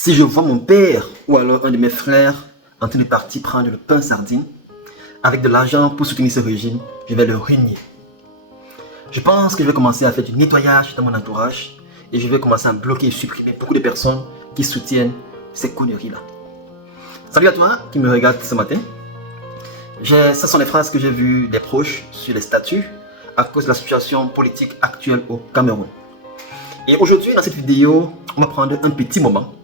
Si je vois mon père ou alors un de mes frères en train de partir prendre le pain sardine avec de l'argent pour soutenir ce régime, je vais le renier. Je pense que je vais commencer à faire du nettoyage dans mon entourage et je vais commencer à bloquer et supprimer beaucoup de personnes qui soutiennent ces conneries-là. Salut à toi qui me regarde ce matin. Ce sont les phrases que j'ai vues des proches sur les statuts à cause de la situation politique actuelle au Cameroun. Et aujourd'hui, dans cette vidéo, on va prendre un petit moment.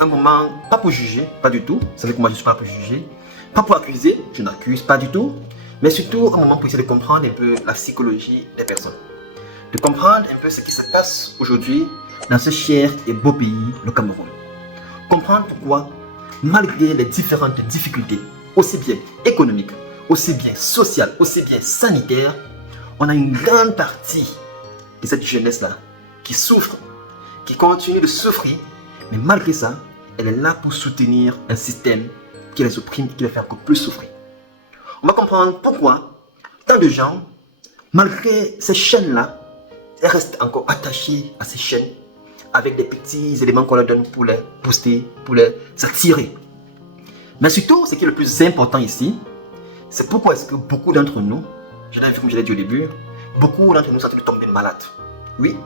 Un moment, pas pour juger, pas du tout. Vous savez que moi je ne suis pas pour juger. Pas pour accuser, je n'accuse pas du tout. Mais surtout un moment pour essayer de comprendre un peu la psychologie des personnes. De comprendre un peu ce qui se passe aujourd'hui dans ce cher et beau pays, le Cameroun. Comprendre pourquoi, malgré les différentes difficultés, aussi bien économiques, aussi bien sociales, aussi bien sanitaires, on a une grande partie de cette jeunesse-là qui souffre, qui continue de souffrir, mais malgré ça, elle est là pour soutenir un système qui les opprime et qui les fait encore plus souffrir. On va comprendre pourquoi tant de gens, malgré ces chaînes-là, elles restent encore attachées à ces chaînes avec des petits éléments qu'on leur donne pour les booster, pour les attirer. Mais surtout, ce qui est le plus important ici, c'est pourquoi est-ce que beaucoup d'entre nous, je l'ai vu comme je l'ai dit au début, beaucoup d'entre nous sont en train de tomber malades. Oui,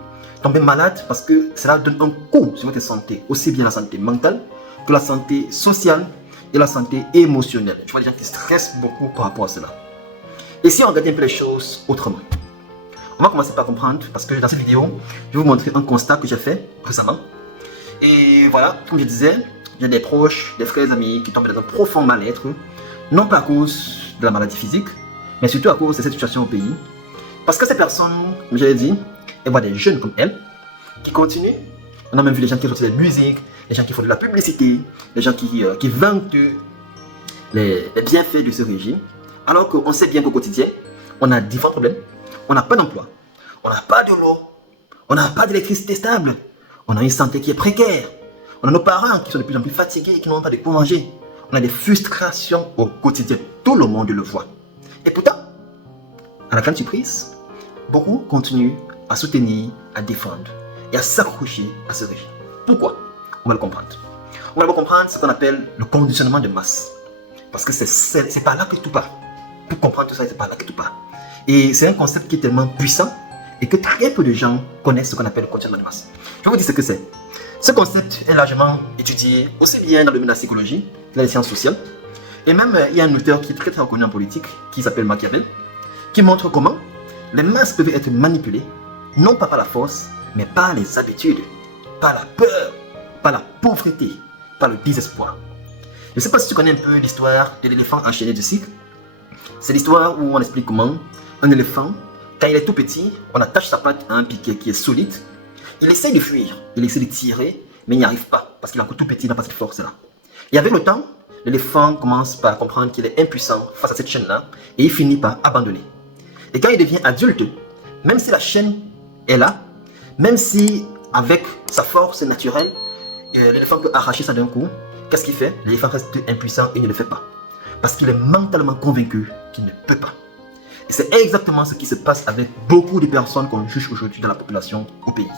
tomber malade parce que cela donne un coup sur votre santé, aussi bien la santé mentale que la santé sociale et la santé émotionnelle. Je vois des gens qui stressent beaucoup par rapport à cela. Et si on regarde un peu les choses autrement, on va commencer par comprendre, parce que dans cette vidéo, je vais vous montrer un constat que j'ai fait récemment. Et voilà, comme je disais, j'ai des proches, des frères et amis qui tombent dans un profond mal-être, non pas à cause de la maladie physique, mais surtout à cause de cette situation au pays. Parce que ces personnes, comme je l'ai dit, elles voient des jeunes comme elles qui continuent. On a même vu des gens qui font de la musique, des gens qui font de la publicité, des gens qui vantent les bienfaits de ce régime. Alors qu'on sait bien qu'au quotidien, on a différents problèmes. On n'a pas d'emploi, on n'a pas de l'eau, on n'a pas d'électricité stable, on a une santé qui est précaire, on a nos parents qui sont de plus en plus fatigués et qui n'ont pas de quoi manger. On a des frustrations au quotidien, tout le monde le voit. Et pourtant, à la grande surprise, beaucoup continuent à soutenir, à défendre et à s'accrocher à ce régime. Pourquoi? On va le comprendre. On va le comprendre ce qu'on appelle le conditionnement de masse. Parce que c'est par là que tout part. Pour comprendre tout ça, c'est par là que tout part. Et c'est un concept qui est tellement puissant et que très peu de gens connaissent ce qu'on appelle le conditionnement de masse. Je vais vous dire ce que c'est. Ce concept est largement étudié aussi bien dans le domaine de la psychologie que dans les sciences sociales. Et même, il y a un auteur qui est très reconnu en politique, qui s'appelle Machiavel, qui montre comment les masses peuvent être manipulées, non pas par la force, mais par les habitudes, par la peur, par la pauvreté, par le désespoir. Je ne sais pas si tu connais un peu l'histoire de l'éléphant enchaîné du cycle. C'est l'histoire où on explique comment un éléphant, quand il est tout petit, on attache sa patte à un piquet qui est solide. Il essaie de fuir, il essaie de tirer, mais il n'y arrive pas parce qu'il est encore tout petit, il n'a pas cette force-là. Et avec le temps, l'éléphant commence par comprendre qu'il est impuissant face à cette chaîne-là et il finit par abandonner. Et quand il devient adulte, même si la chaîne est là, même si avec sa force naturelle, l'éléphant peut arracher ça d'un coup, qu'est-ce qu'il fait? L'éléphant reste impuissant et ne le fait pas. Parce qu'il est mentalement convaincu qu'il ne peut pas. Et c'est exactement ce qui se passe avec beaucoup de personnes qu'on juge aujourd'hui dans la population au pays.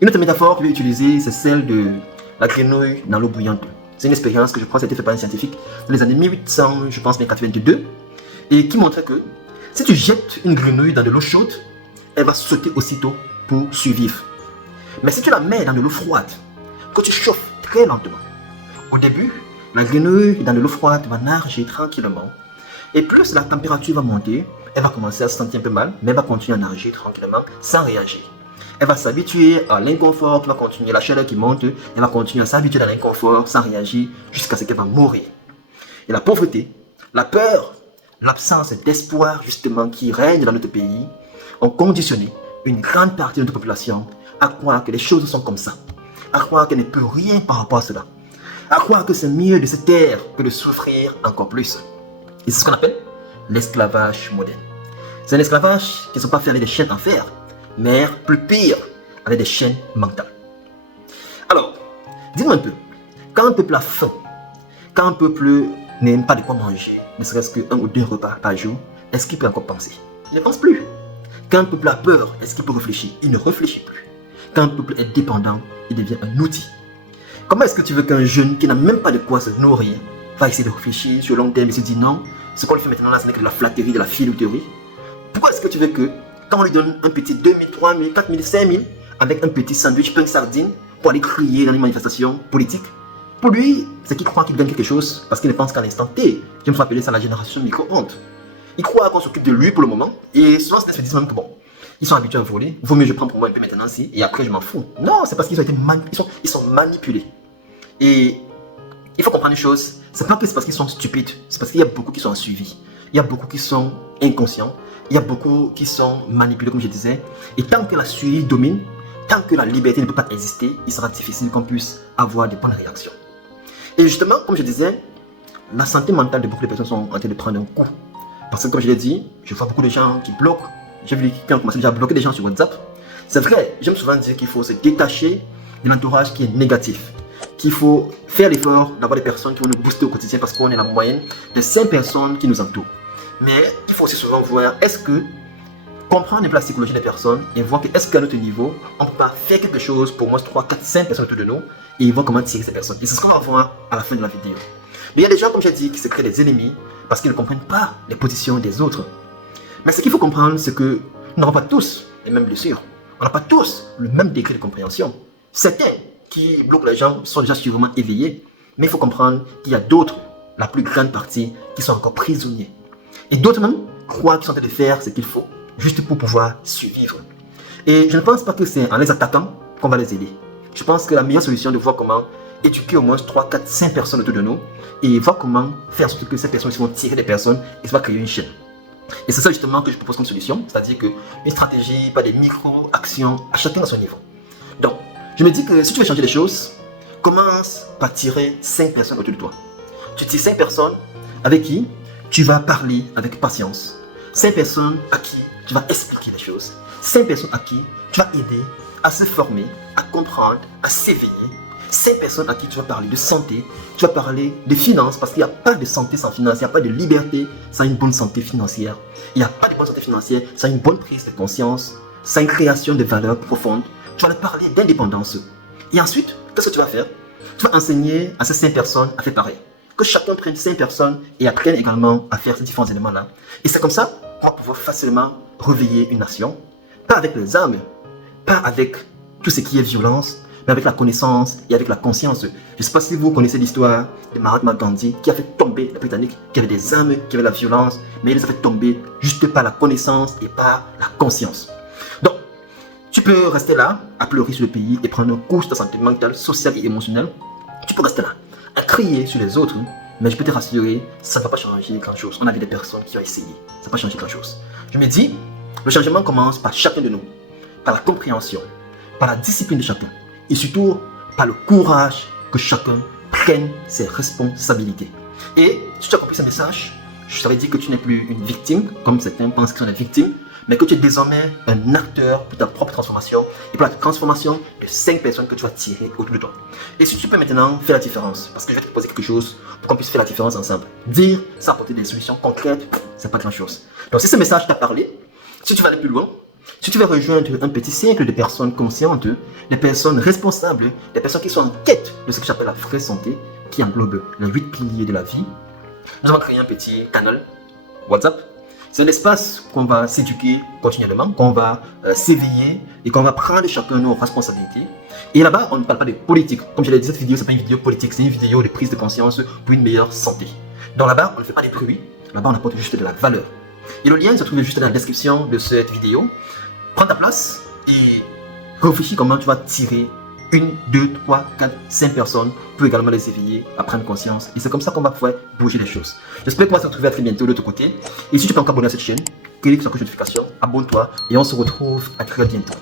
Une autre métaphore que je vais utiliser, c'est celle de la grenouille dans l'eau bouillante. C'est une expérience que je pense a été faite par un scientifique dans les années 1800, je pense, 1982, et qui montrait que si tu jettes une grenouille dans de l'eau chaude, elle va sauter aussitôt pour survivre. Mais si tu la mets dans de l'eau froide, que tu chauffes très lentement, au début, la grenouille dans de l'eau froide va nager tranquillement. Et plus la température va monter, elle va commencer à se sentir un peu mal, mais elle va continuer à nager tranquillement sans réagir. Elle va s'habituer à l'inconfort qui va continuer, la chaleur qui monte, elle va continuer à s'habituer à l'inconfort sans réagir jusqu'à ce qu'elle va mourir. Et la pauvreté, la peur, l'absence d'espoir justement qui règne dans notre pays ont conditionné une grande partie de notre population à croire que les choses sont comme ça, à croire qu'elle ne peut rien par rapport à cela, à croire que c'est mieux de se taire que de souffrir encore plus. Et c'est ce qu'on appelle l'esclavage moderne. C'est un esclavage qui ne sont pas fait avec des chaînes en fer, mais plus pire, avec des chaînes mentales. Alors, dis-moi un peu, quand un peuple a faim, quand un peuple n'aime pas de quoi manger, ne serait-ce qu'un ou deux repas par jour, est-ce qu'il peut encore penser? Il ne pense plus. Quand un peuple a peur, est-ce qu'il peut réfléchir? Il ne réfléchit plus. Quand un peuple est dépendant, il devient un outil. Comment est-ce que tu veux qu'un jeune qui n'a même pas de quoi se nourrir va essayer de réfléchir sur le long terme et se dire non, ce qu'on lui fait maintenant là, ce n'est que de la flatterie, de la filouterie? Pourquoi est-ce que tu veux que, quand on lui donne un petit 2000, 3000, 4000, 5000, avec un petit sandwich, pain sardine, pour aller crier dans les manifestations politiques, pour lui, c'est qu'il croit qu'il gagne quelque chose parce qu'il ne pense qu'à l'instant T. Je me suis appelé ça la génération micro-ondes. Il croit qu'on s'occupe de lui pour le moment et souvent se disent même que bon, ils sont habitués à voler, vaut mieux je prends pour moi un peu maintenant si et après je m'en fous. Non, c'est parce qu'ils ont été ils sont manipulés. Et il faut comprendre une chose, c'est pas que c'est parce qu'ils sont stupides, c'est parce qu'il y a beaucoup qui sont suivis. Il y a beaucoup qui sont inconscients, il y a beaucoup qui sont manipulés comme je disais. Et tant que la suivi domine, tant que la liberté ne peut pas exister, il sera difficile qu'on puisse avoir de bonnes réactions. Et justement, comme je disais, la santé mentale de beaucoup de personnes sont en train de prendre un coup. Parce que comme je l'ai dit, je vois beaucoup de gens qui bloquent. J'ai vu qui ont commencé déjà à bloquer des gens sur WhatsApp. C'est vrai, j'aime souvent dire qu'il faut se détacher de l'entourage qui est négatif. Qu'il faut faire l'effort d'avoir des personnes qui vont nous booster au quotidien parce qu'on est la moyenne de 5 personnes qui nous entourent. Mais il faut aussi souvent voir, est-ce que comprendre un peu la psychologie des personnes et voir que est-ce qu'à notre niveau, on ne peut pas faire quelque chose pour au moins 3, 4, 5 personnes autour de nous et voir comment tirer ces personnes. Et c'est ce qu'on va voir à la fin de la vidéo. Mais il y a des gens, comme j'ai dit, qui se créent des ennemis parce qu'ils ne comprennent pas les positions des autres. Mais ce qu'il faut comprendre, c'est que nous n'avons pas tous les mêmes blessures. On n'a pas tous le même degré de compréhension. Certains qui bloquent les gens sont déjà sûrement éveillés, mais il faut comprendre qu'il y a d'autres, la plus grande partie, qui sont encore prisonniers. Et d'autres même croient qu'ils sont en train de faire ce qu'il faut, juste pour pouvoir survivre. Et je ne pense pas que c'est en les attaquant qu'on va les aider. Je pense que la meilleure solution est de voir comment éduquer au moins 3, 4, 5 personnes autour de nous et voir comment faire en sorte que ces personnes vont tirer des personnes et ça va créer une chaîne. Et c'est ça justement que je propose comme solution, c'est-à-dire qu'une stratégie, pas des micro-actions, à chacun à son niveau. Donc, je me dis que si tu veux changer les choses, commence par tirer 5 personnes autour de toi. Tu tires 5 personnes avec qui tu vas parler avec patience. 5 personnes à qui tu vas expliquer les choses. 5 personnes à qui tu vas aider à se former, à comprendre, à s'éveiller. 5 personnes à qui tu vas parler de santé, tu vas parler de finances, parce qu'il n'y a pas de santé sans finance, il n'y a pas de liberté sans une bonne santé financière. Il n'y a pas de bonne santé financière sans une bonne prise de conscience, sans une création de valeurs profondes. Tu vas leur parler d'indépendance. Et ensuite, qu'est-ce que tu vas faire? Tu vas enseigner à ces 5 personnes à faire pareil. Que chacun prenne 5 personnes et apprenne également à faire ces différents éléments-là. Et c'est comme ça qu'on va pouvoir facilement réveiller une nation. Pas avec les armes, pas avec tout ce qui est violence, mais avec la connaissance et avec la conscience. Je ne sais pas si vous connaissez l'histoire de Mahatma Gandhi qui a fait tomber les Britanniques, qui avaient des armes, qui avaient la violence, mais il les a fait tomber juste par la connaissance et par la conscience. Donc, tu peux rester là, à pleurer sur le pays et prendre un coup sur ta santé mentale, sociale et émotionnelle. Tu peux rester là, à crier sur les autres, mais je peux te rassurer, ça ne va pas changer grand-chose. On a vu des personnes qui ont essayé, ça ne va pas changer grand-chose. Je me dis, le changement commence par chacun de nous, par la compréhension, par la discipline de chacun, et surtout par le courage que chacun prenne ses responsabilités. Et si tu as compris ce message, ça veut dire que tu n'es plus une victime, comme certains pensent qu'ils sont des victimes, mais que tu es désormais un acteur pour ta propre transformation et pour la transformation de 5 personnes que tu vas tirer autour de toi. Et si tu peux maintenant faire la différence, parce que je vais te proposer quelque chose pour qu'on puisse faire la différence ensemble. Dire, ça apporter des solutions concrètes, c'est pas grand chose. Donc si ce message t'a parlé, si tu vas aller plus loin, si tu veux rejoindre un petit cercle de personnes conscientes, des personnes responsables, des personnes qui sont en quête de ce que j'appelle la vraie santé, qui englobe les 8 piliers de la vie, nous allons créer un petit canal WhatsApp. C'est un espace qu'on va s'éduquer continuellement, qu'on va s'éveiller et qu'on va prendre chacun nos responsabilités. Et là-bas, on ne parle pas de politique. Comme je l'ai dit, cette vidéo, ce n'est pas une vidéo politique, c'est une vidéo de prise de conscience pour une meilleure santé. Donc là-bas, on ne fait pas des bruits, là-bas, on apporte juste de la valeur. Et le lien se trouve juste dans la description de cette vidéo. Prends ta place et réfléchis comment tu vas tirer 1, 2, 3, 4, 5 personnes pour également les éveiller à prendre conscience. Et c'est comme ça qu'on va pouvoir bouger les choses. J'espère qu'on va se retrouver à très bientôt de l'autre côté. Et si tu peux encore abonner à cette chaîne, clique sur la cloche de notification, abonne-toi et on se retrouve à très bientôt.